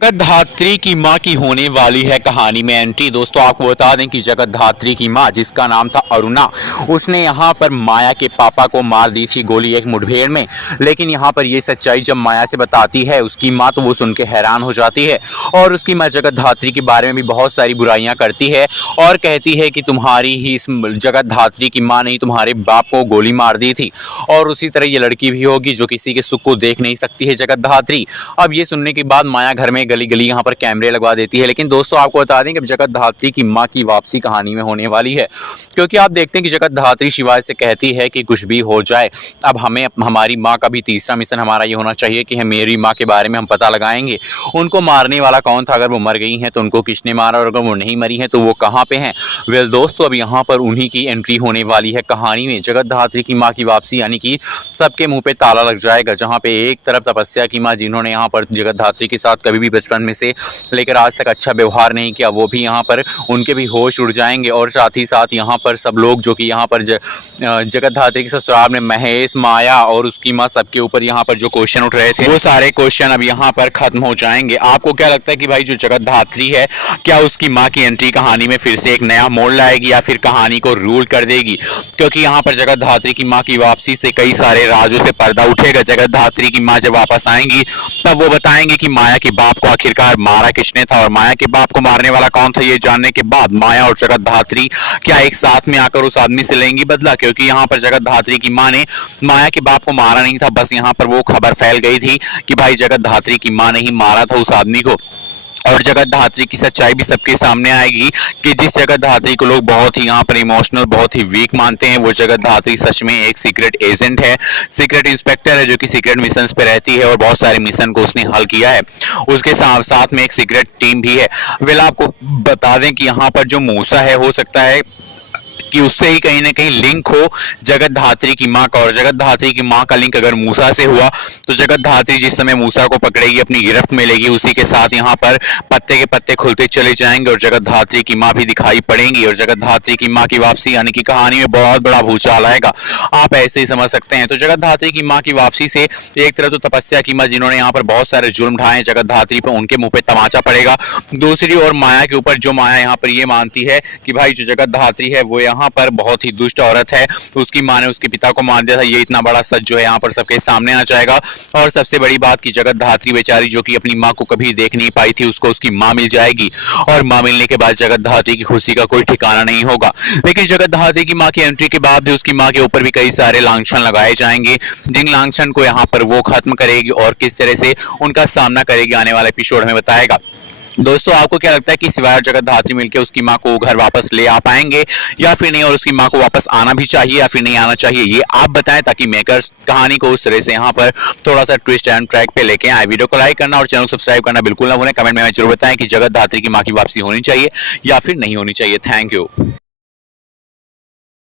जगतधात्री की मां की होने वाली है कहानी में एंट्री। दोस्तों आपको बता दें कि जगतधात्री की मां, जिसका नाम था अरुणा, उसने यहां पर माया के पापा को मार दी थी गोली एक मुठभेड़ में। लेकिन यहां पर ये सच्चाई जब माया से बताती है उसकी मां, तो वो सुन के हैरान हो जाती है और उसकी मां जगतधात्री के बारे में भी बहुत सारी बुराइयां करती है और कहती है कि तुम्हारी ही इस जगतधात्री की मां ने तुम्हारे बाप को गोली मार दी थी और उसी तरह ये लड़की भी होगी जो किसी के सुख को देख नहीं सकती है, जगतधात्री। अब ये सुनने के बाद माया घर में गली गली यहाँ पर कैमरे लगवा देती है। लेकिन दोस्तों आपको बता दें कि जगतधात्री की मां की वापसी कहानी में होने वाली है, क्योंकि आप देखते हैं कि जगतधात्री शिवाय से कहती है कि कुछ भी हो जाए, अब हमें हमारी मां का भी तीसरा मिशन हमारा ये होना चाहिए कि मेरी मां के बारे में हम पता लगाएंगे, उनको मारने वाला कौन था, अगर वो मर गई हैं तो उनको किसने मारा और अगर वो नहीं मरी हैं तो वो कहाँ पे हैं। वेल दोस्तों, अब यहाँ पर उन्हीं की एंट्री होने वाली है कहानी में। जगतधात्री की मां की वापसी यानी कि सबके मुंह पे ताला लग जाएगा। जहाँ पे एक तरफ तपस्या की मां, जिन्होंने यहाँ पर जगतधात्री के साथ कभी भी बचपन में से लेकर आज तक अच्छा व्यवहार नहीं किया, वो भी यहाँ पर उनके भी होश उड़ जाएंगे। और साथ ही साथ यहाँ पर सब लोग जो कि यहाँ पर जगतधात्री के ससुराल में महेश, माया और उसकी माँ, सबके ऊपर यहाँ पर जो क्वेश्चन उठ रहे थे, वो सारे क्वेश्चन अब यहाँ पर खत्म हो जाएंगे। आपको क्या लगता है कि भाई जो जगतधात्री है, क्या उसकी माँ की एंट्री कहानी में फिर से एक नया मोड़ लाएगी या फिर कहानी को रूल कर देगी? क्योंकि यहाँ पर जगतधात्री की माँ की वापसी से कई सारे राजों से पर्दा उठेगा। जगतधात्री की माँ जब वापस आएंगी तब वो बताएंगे कि माया के बाप को आखिरकार मारा किसने था और माया के बाप को मारने वाला कौन था। ये जानने के बाद माया और जगतधात्री क्या एक साथ में आकर उस आदमी से लेंगी बदला? क्योंकि यहाँ पर जगतधात्री की माँ ने माया के बाप को मारा नहीं था, बस यहाँ पर वो खबर फैल गई थी कि भाई जगतधात्री की माँ ने ही मारा था उस आदमी को। और जगतधात्री की सच्चाई भी सबके सामने आएगी कि जिस जगतधात्री को लोग बहुत ही यहाँ पर इमोशनल, बहुत ही वीक मानते हैं, वो जगतधात्री सच में एक सीक्रेट एजेंट है, सीक्रेट इंस्पेक्टर है, जो कि सीक्रेट मिशंस पे रहती है और बहुत सारे मिशन को उसने हल किया है। उसके साथ में एक सीक्रेट टीम भी है। वेल आपको बता दें कि यहाँ पर जो मूसा है, हो सकता है कि उससे ही कहीं ना कहीं लिंक हो जगतधात्री की मां का, और जगतधात्री की मां का लिंक अगर मूसा से हुआ तो जगतधात्री जिस समय मूसा को पकड़ेगी, अपनी गिरफ्त में लेगी, उसी के साथ यहाँ पर पत्ते के पत्ते खुलते चले जाएंगे और जगतधात्री की मां भी दिखाई पड़ेंगी और जगतधात्री की मां की वापसी यानी कि कहानी में बहुत बड़ा भूचाल आएगा। आप ऐसे ही समझ सकते हैं। तो जगतधात्री की मां की वापसी से एक तरफ तो तपस्या की मां, जिन्होंने यहाँ पर बहुत सारे जुल्म ढाए जगतधात्री पर, उनके मुंह पे तमाचा पड़ेगा। दूसरी ओर माया के ऊपर, जो माया यहाँ पर ये मानती है कि भाई जो जगतधात्री है वो यहाँ पर बहुत ही दुष्ट औरत है, तो उसकी मां ने उसके पिता को मार दिया था। ये इतना बड़ा सच जो है यहाँ पर सबके सामने आ जाएगा। और सबसे बड़ी बात की जगतधात्री बेचारी, जो कि अपनी मां को कभी देख नहीं पाई थी, उसको उसकी मां मिल जाएगी और मां मिलने के बाद जगतधात्री की खुशी का कोई ठिकाना नहीं होगा। लेकिन जगतधात्री की मां की एंट्री के बाद भी उसकी मां के ऊपर भी कई सारे लांछन लगाए जाएंगे, जिन लांछन को यहाँ पर वो खत्म करेगी और किस तरह से उनका सामना करेगी आने वाले एपिसोड में बताएगा। दोस्तों आपको क्या लगता है कि सिवाय और जगतधात्री मिलकर उसकी मां को घर वापस ले आ पाएंगे या फिर नहीं, और उसकी मां को वापस आना भी चाहिए या फिर नहीं आना चाहिए, ये आप बताएं, ताकि मेकर्स कहानी को उस तरह से यहाँ पर थोड़ा सा ट्विस्ट एंड ट्रैक पे लेके आए। वीडियो को लाइक करना और चैनल को सब्सक्राइब करना बिल्कुल ना भूलें। कमेंट में जरूर बताएं कि जगतधात्री की मां की वापसी होनी चाहिए या फिर नहीं होनी चाहिए। Thank you.